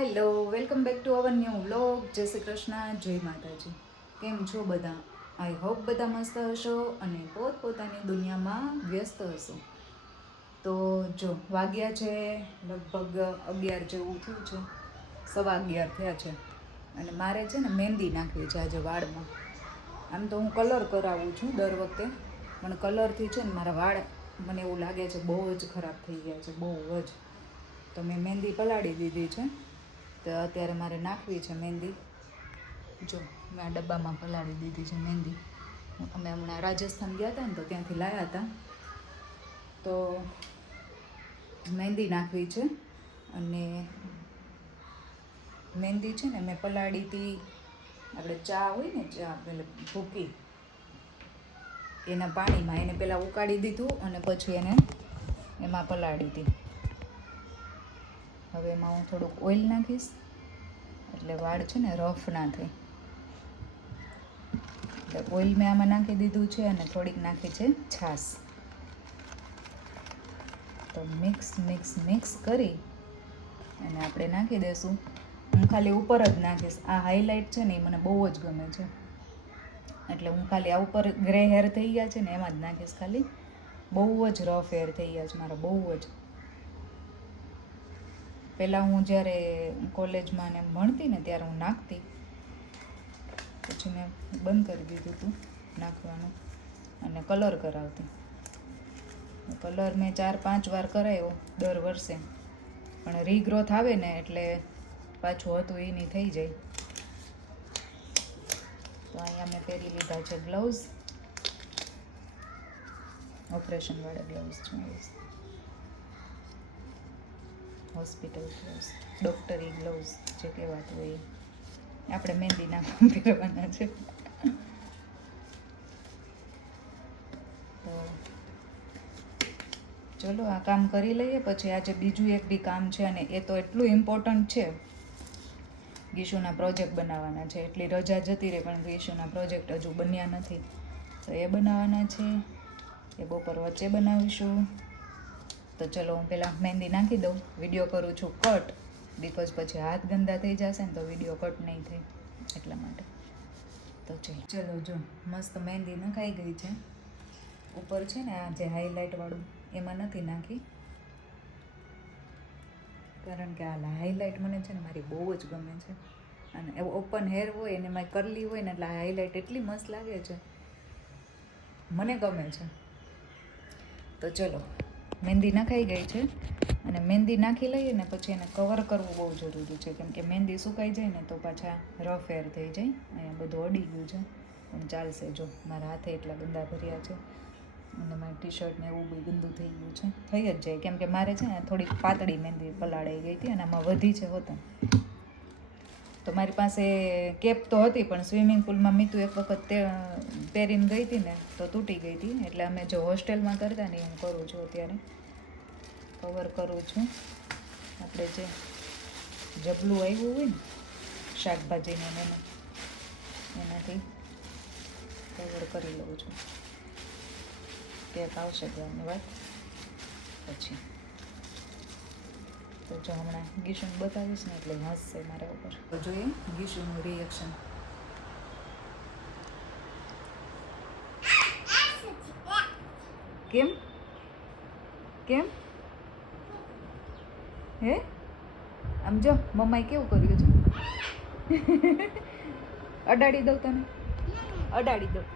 Hello, welcome back to our new vlog. જય શ્રી કૃષ્ણ, જય માતાજી. કેમ છો બધા? આઈ હોપ બધા મસ્ત હશો અને પોતપોતાની દુનિયામાં વ્યસ્ત હશો. તો જો વાગ્યા છે લગભગ 11 જેવું થયું છે, 11:15 થયા છે અને મારે છે ને મહેંદી નાખવી છે આજે વાળમાં. આમ તો હું કલર કરાવું છું દર વખતે, પણ કલરથી છે ને મારા વાળ મને એવું લાગે છે બહુ જ ખરાબ થઈ ગયા છે, બહુ જ. તો મેં મહેંદી પલાળી દીધી છે, તો અત્યારે મારે નાખવી છે મહેંદી. જો મેં આ ડબ્બામાં પલાળી દીધી છે મહેંદી. અમે હમણાં રાજસ્થાન ગયા હતા ને તો ત્યાંથી લાવ્યા હતા, તો મહેંદી નાખવી છે. અને મહેંદી છે ને મેં પલાળી હતી, આપણે ચા હોય ને ચા પેલે ભૂકી એના પાણીમાં એને પહેલાં ઉકાળી દીધું અને પછી એને એમાં પલાળી હતી. હવે એમાં હું થોડુંક ઓઇલ નાખીશ એટલે વાળ છે ને રફ ના થાય. એટલે ઓઇલ મેં આમાં નાખી દીધું છે અને થોડીક નાખી છે છાશ. તો મિક્સ કરી અને આપણે નાખી દઈશું. હું ખાલી ઉપર જ નાખીશ. આ હાઈલાઇટ છે ને એ મને બહુ જ ગમે છે, એટલે હું ખાલી આ ઉપર ગ્રે હેર થઈ ગયા છે ને એમાં જ નાખીશ ખાલી. બહુ જ રફ હેર થઈ ગયા છે મારા, બહુ જ. પહેલાં હું જ્યારે કોલેજમાં ને ભણતી ને ત્યારે હું નાખતી, પછી મેં બંધ કરી દીધું હતું નાખવાનું અને કલર કરાવતી. કલર મેં 4-5 વાર કરાવ્યો દર વર્ષે, પણ રીગ્રોથ આવે ને એટલે પાછું હતું એ નહીં થઈ જાય. તો અહીંયા મેં પહેરી લીધા છે ગ્લવ્સ, ઓપરેશનવાળા ગ્લવ્સ છે, હોસ્પિટલ ગ્લવ્સ, ડૉક્ટરી ગ્લવ્સ જે કહેવાતું હોય એ. આપણે મહેંદી નાખવા પહેરવાના છે. તો ચલો આ કામ કરી લઈએ, પછી આજે બીજું એક બી કામ છે અને એ તો એટલું ઇમ્પોર્ટન્ટ છે. ગીશુના પ્રોજેક્ટ બનાવવાના છે. એટલી રજા જતી રહે પણ ગીશુના પ્રોજેક્ટ હજુ બન્યા નથી, તો એ બનાવવાના છે. એ બપોર વચ્ચે બનાવીશું. તો ચલો હું પહેલાં મહેંદી નાખી દઉં. વિડીયો કરું છું કટ, બિકોઝ પછી હાથ ગંદા થઈ જશે ને તો વિડીયો કટ નહીં થાય, એટલા માટે. તો ચલો જો મસ્ત મહેંદી નખાઈ ગઈ છે. ઉપર છે ને આ જે હાઈલાઇટવાળું એમાં નથી નાખી, કારણ કે આ હાઈલાઇટ મને છે ને મારી બહુ જ ગમે છે. અને એવું ઓપન હેર હોય અને એમાં કરલી હોય ને એટલે આ હાઈલાઇટ એટલી મસ્ત લાગે છે, મને ગમે છે. તો ચલો મહેંદી નખાઈ ગઈ છે અને મહેંદી નાખી લઈએ ને પછી એને કવર કરવું બહુ જરૂરી છે, કેમ કે મહેંદી સુકાઈ જાય ને તો પાછા રફ હેર થઈ જાય. અહીંયા બધું અડી ગયું છે પણ ચાલશે. જો મારા હાથે એટલા ગંદા ભર્યા છે અને મારી ટી શર્ટ ને એવું બી ગંદુ થઈ ગયું છે. થઈ જ જાય, કેમ કે મારે છે ને થોડીક પાતળી મહેંદી પલાળાઈ ગઈ હતી અને આમાં વધી છે હોતા. તો મારી પાસે કેપ તો હતી પણ સ્વિમિંગ પુલમાં મીતુ એક વખત પહેરીને ગઈ હતી ને તો તૂટી ગઈ હતી, એટલે અમે જો હોસ્ટેલમાં કરતા ને હું કરું છું અત્યારે, કવર કરું છું. આપણે જે જબલું આવ્યું હોય ને શાકભાજીને એનાથી કવર કરી લઉં છું. ટેપ આવશે ત્યારની વાત પછી. તો જો હમણાં ગીશુને બતાવીશ ને એટલે હસશે મારા ઉપર. તો જોઈએ ગીશુનું રિએક્શન. કેમ કેમ હે? આમ જો મમ્માએ કેવું કર્યું છે. અડાડી દઉં તને? અડાડી દઉં,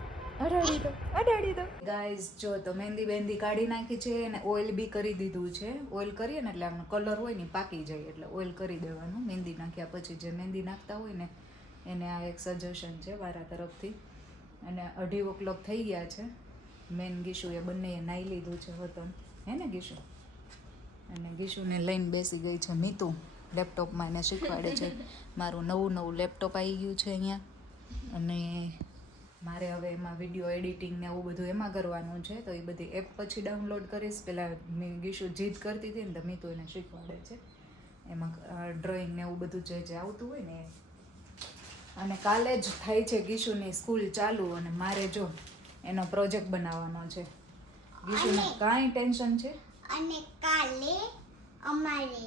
અડાડી દો. ગાઈઝ જો તો મહેંદી કાઢી નાખી છે અને ઓઇલ બી કરી દીધું છે. ઓઇલ કરીએ ને એટલે આમ કલર હોય ને પાકી જાય, એટલે ઓઇલ કરી દેવાનું. મહેંદી નાખ્યા પછી જે મહેંદી નાખતા હોય ને એને આ એક સજેશન છે મારા તરફથી. અને 2:30 o'clock થઈ ગયા છે. મેન ગીશુએ બંનેએ નાહી લીધું છે વતન, હે ને ગીશુ? અને ગીશુને લઈને બેસી ગઈ છે મીતુ, લેપટોપમાં એને શીખવાડે છે. મારું નવું લેપટોપ આવી ગયું છે અહીંયા, અને મારે હવે એમાં વિડીયો એડિટિંગ ને એવું બધું એમાં કરવાનું છે. તો એ બધી એપ પછી ડાઉનલોડ કરીશ. પહેલાં ગીશુ જીદ કરતી હતી ને તો મીતુ એને શીખવાડે છે એમાં ડ્રોઈંગ ને એવું બધું જે આવતું હોય ને. અને કાલે જ થાય છે ગીશુની સ્કૂલ ચાલુ અને મારે જો એનો પ્રોજેક્ટ બનાવવાનો છે. ગીશુને કાંઈ ટેન્શન છે. અને કાલે અમારે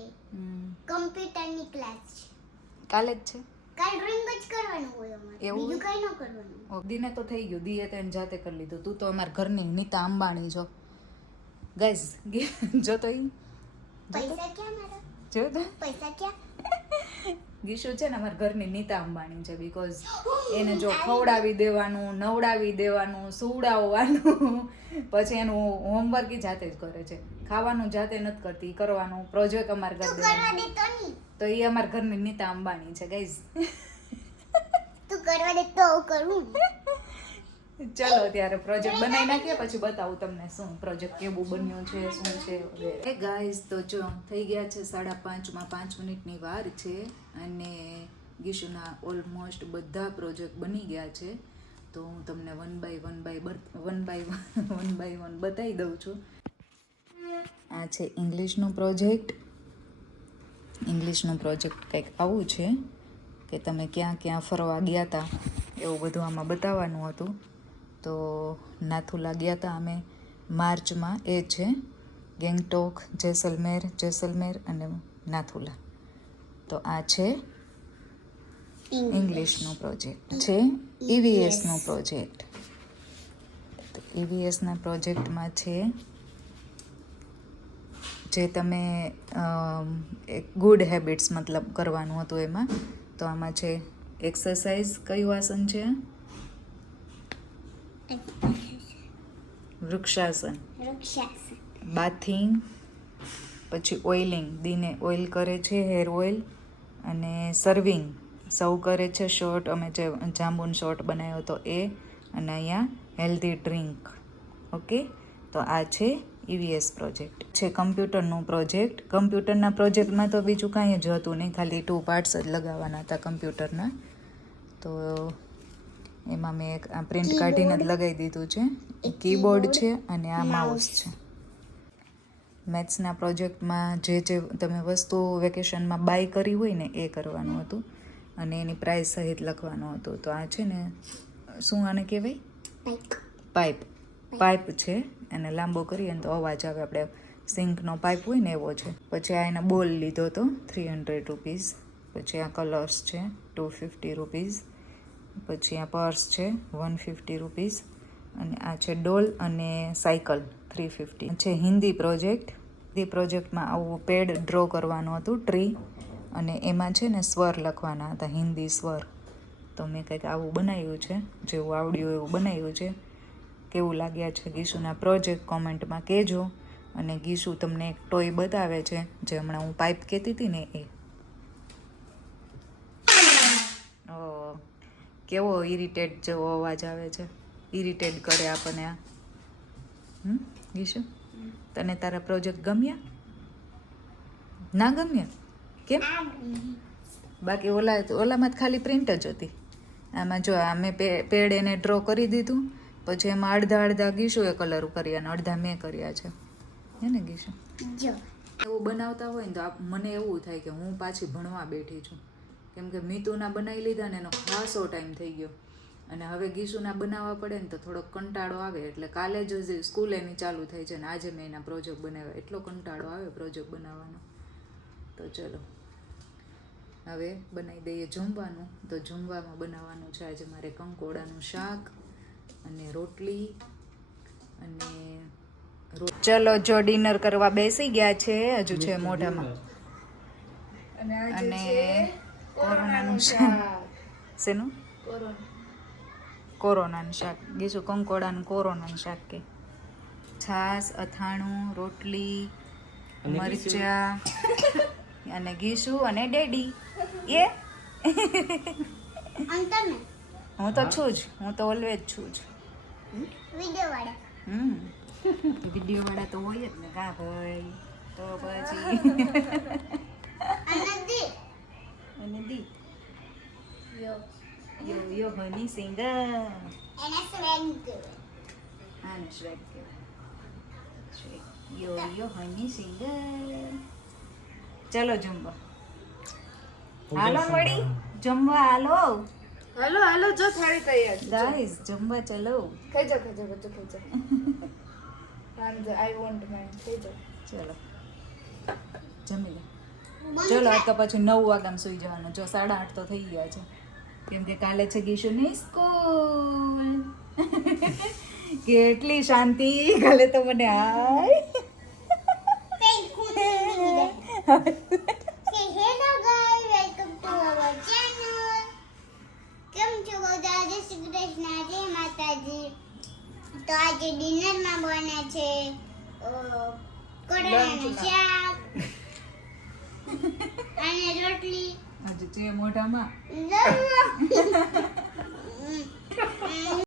કમ્પ્યુટરની ક્લાસ છે. કાલે જ છે કાલ ડ્રોઈંગ જ કરવાનું હોય અમારે. એવું બીજું કાંઈ ન કરવાનું. દીને તો થઈ ગયું, દીએ તો એને જાતે કરી લીધું. તું તો અમારા ઘરની નીતા અંબાણી છો ગાઈઝ. જો તો ઈ પૈસા ક્યાં મારા? જો તો પૈસા ક્યાં? ગીશુ છે ને અમારા ઘરની નીતા અંબાણી છે. બીકોઝ એને જો ખવડાવી દેવાનું, નવડાવી દેવાનું, સુવડાવવાનું, પછી એનું હોમવર્ક ઈ જાતે જ કરે છે. ખાવાનું જાતે નથી કરતી, કરવાનું પ્રોજેક્ટ અમારે કરી તું કરવા દેવાનું. દે તો નહીં. તો એ અમારા ઘરની નીતા અંબાણી છે ગાઈઝ. તું કરવા દે તો હું કરું. ચાલો ત્યારે પ્રોજેક્ટ બનાવી નાખીએ, પછી બતાવું તમને શું પ્રોજેક્ટ કેવું બન્યું છે, શું છે વગેરે. ગાઈઝ તો જો થઈ ગયા છે 5:30, 5 મિનિટની વાર છે અને ગીશુના ઓલમોસ્ટ બધા પ્રોજેક્ટ બની ગયા છે. તો હું તમને વન બાય વન બતાવી દઉં છું. આ છે ઇંગ્લિશનું પ્રોજેક્ટ. ઇંગ્લિશનું પ્રોજેક્ટ કંઈક આવું છે કે તમે ક્યાં ક્યાં ફરવા ગયા હતા એવું બધું આમાં બતાવવાનું હતું. તો નાથુલા ગયા હતા અમે માર્ચમાં, એ છે ગેંગટોક, જેસલમેર અને નાથુલા. તો આ છે ઇંગ્લિશનો પ્રોજેક્ટ છે. EVSનો પ્રોજેક્ટ. તો EVSના પ્રોજેક્ટમાં છે જે તમે એક ગુડ હેબિટ્સ મતલબ કરવાનું હતું એમાં. તો આમાં છે એક્સરસાઇઝ, કયું આસન છે? વૃક્ષાસન. બાથિંગ, પછી ઓઇલિંગ, દીને ઓઇલ કરે છે, હેર ઓઇલ, અને સર્વ કરે છે શોર્ટ, અમે જે જાંબુન શોર્ટ બનાવ્યો હતો એ, અને અહીંયા હેલ્ધી ડ્રિંક. ઓકે, તો આ છે EVS પ્રોજેક્ટ. છે કમ્પ્યુટરનું પ્રોજેક્ટ. કમ્પ્યુટરના પ્રોજેક્ટમાં તો બીજું કાંઈ જ હતું નહીં, ખાલી 2 પાર્ટ્સ જ લગાવવાના હતા કમ્પ્યુટરના. તો એમાં મેં એક આ પ્રિન્ટ કાઢીને જ લગાવી દીધું છે. કીબોર્ડ છે અને આ માઉસ છે. મેથ્સના પ્રોજેક્ટમાં જે તમે વસ્તુ વેકેશનમાં બાય કરી હોય ને એ કરવાનું હતું અને એની પ્રાઇસ સહિત લખવાનું હતું. તો આ છે ને શું આને કહેવાય? પાઇપ છે. એને લાંબો કરીએ ને તો અવાજ આવે, આપણે સિંકનો પાઇપ હોય ને એવો છે. પછી આ એના બોલ લીધો હતો 300 રૂપીસ. પછી આ કલર્સ છે 250 રૂપીસ. પછી આ પર્સ છે 150 રૂપીસ. અને આ છે ડોલ અને સાયકલ 350 છે. હિન્દી પ્રોજેક્ટ. એ પ્રોજેક્ટમાં આવું પેડ ડ્રો કરવાનું હતું, ટ્રી, અને એમાં છે ને સ્વર લખવાના હતા, હિન્દી સ્વર. તો મેં કંઈક આવું બનાવ્યું છે, જેવું આવડ્યું એવું બનાવ્યું છે. કેવું લાગ્યા છે ગીશુના પ્રોજેક્ટ કોમેન્ટમાં કહેજો. અને ગીશુ તમને એક ટોય બતાવે છે જે હમણાં હું પાઇપ કહેતી હતી ને એ. કેવો ઇરિટેટ જેવો અવાજ આવે છે, ઇરિટેટ કરે આપણને આ. ગીશુ, તને તારા પ્રોજેક્ટ ગમ્યા? ના ગમ્યા? કેમ? બાકી ઓલામાં જ ખાલી પ્રિન્ટ જ હતી. આમાં જો મેં પેડ એને ડ્રો કરી દીધું, પછી એમાં અડધા ગીશુએ કલર કર્યા અને અડધા મેં કર્યા છે. હે ને ગીશુ? એવું બનાવતા હોય ને તો મને એવું થાય કે હું પાછી ભણવા બેઠી છું. કેમ કે મીતુના બનાવી લીધા ને એનો ખાસો ટાઈમ થઈ ગયો, અને હવે ગીશુના બનાવવા પડે ને તો થોડોક કંટાળો આવે. એટલે કાલે જ સ્કૂલ એની ચાલુ થઈ છે ને આજે મેં એના પ્રોજેક્ટ બનાવ્યા. એટલો કંટાળો આવે પ્રોજેક્ટ બનાવવાનો. તો ચલો હવે બનાવી દઈએ જમવાનું. તો જમવામાં બનાવવાનું છે આજે મારે કંકોડાનું શાક અને રોટલી અને ચલો જો ડિનર કરવા બેસી ગયા છે. હજુ છે મોઢામાં. અને કોરોનાનું શાક. શેનું? કોરોનાનું શાક. ગીશું કંકોડાનું કોરોનાનું શાક કે. છાશ, અથાણું, રોટલી, મરચા, અને ગીશુ અને ડેડી. એ હું તો છું જ, હું તો ઓલવેજ છું જ. વિડીયો વાળા તો હોય જ ને. કા ભાઈ? તો પછી અને દી યો હની સિંગર. આને શ્રેક કહેવાય. યો હની સિંગર. ચલો જમવા હાલો મળી. જમવા હાલો. હાલો જો થાળી તૈયાર છે. ગાઈસ જમવા ચલો. ખાઈ જાઓ. I want mine. ખાઈ જાઓ. ચલો જમી લે. ચલો આ તો પછી 9 વાગ્યામાં સુઈ જવાનું. જો 8:30 તો થઈ ગયા છે, કેમ કે કાલે છે ગીશુની સ્કૂલ. કેટલી શાંતિ કાલે તો મને. Hi hello guys, welcome to our channel. કેમ છો બધા? જય શ્રી કૃષ્ણ, જય માતાજી. તો આજે ડિનરમાં બને છે કોળાનું શાક અને રોટલી. આજે છે મોઢામાં.